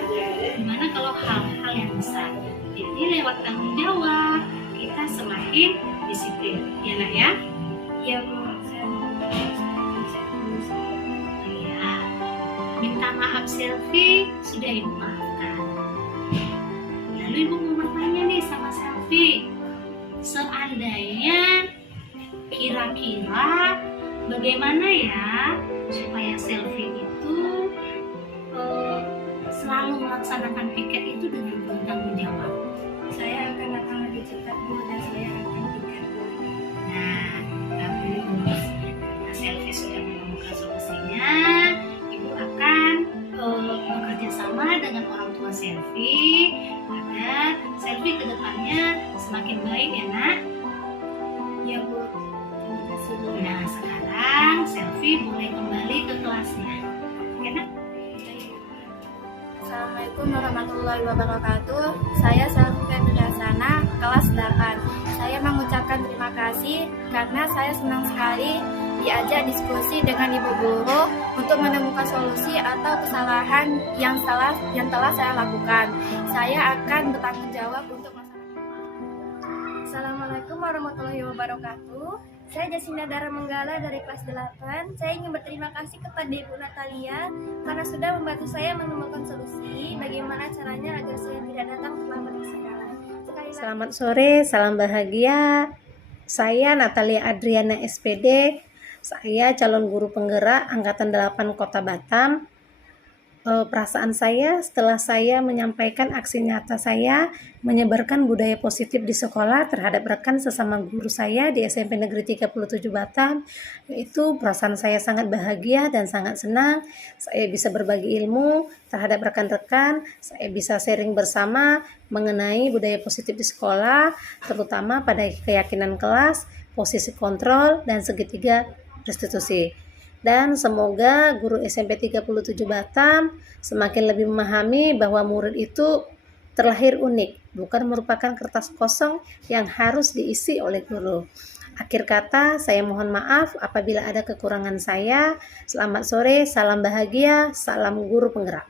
gimana kalau hal-hal yang besar? Jadi lewat tanggung jawab kita semakin disiplin, ya nak ya? Iya, Bu. Saya Ya, minta maaf Selfie sudah ibu maafkan. Lalu ibu mau bertanya nih sama Selfie, seandainya kira-kira bagaimana ya supaya Selfie itu selalu melaksanakan piket itu dengan bertanggung jawab? Saya akan datang lebih cepat, Bu, dan saya akan tiket, Bu. Nah, bagus. Karena Selfie sudah menemukan solusinya, ibu akan bekerja sama dengan orang tua Selfie agar Selfie ke depannya semakin baik ya nak. Iya, Bu. Terima kasih, Bu. Nah, sekarang Selfie boleh kembali ke kelasnya. Oke nak? Assalamualaikum warahmatullahi wabarakatuh. Saya Salfika Bilasana, kelas 8. Saya mengucapkan terima kasih karena saya senang sekali diajak diskusi dengan Ibu Guru untuk menemukan solusi atau kesalahan yang telah saya lakukan. Saya akan bertanggung jawab untuk masalah. Assalamualaikum warahmatullahi wabarakatuh. Saya Jasinda Dara Menggala dari kelas 8. Saya ingin berterima kasih kepada Ibu Natalia karena sudah membantu saya menemukan solusi bagaimana caranya agar saya tidak datang terlambat ke sekolah. Selamat sore, salam bahagia. Saya Natalia Adriana SPD. Saya calon guru penggerak Angkatan 8 Kota Batam. Perasaan saya setelah saya menyampaikan aksi nyata saya menyebarkan budaya positif di sekolah terhadap rekan sesama guru saya di SMP Negeri 37 Batam, yaitu perasaan saya sangat bahagia dan sangat senang. Saya bisa berbagi ilmu terhadap rekan-rekan, saya bisa sharing bersama mengenai budaya positif di sekolah, terutama pada keyakinan kelas, posisi kontrol, dan segitiga restitusi. Dan semoga guru SMP 37 Batam semakin lebih memahami bahwa murid itu terlahir unik, bukan merupakan kertas kosong yang harus diisi oleh guru. Akhir kata, saya mohon maaf apabila ada kekurangan saya. Selamat sore, salam bahagia, salam guru penggerak.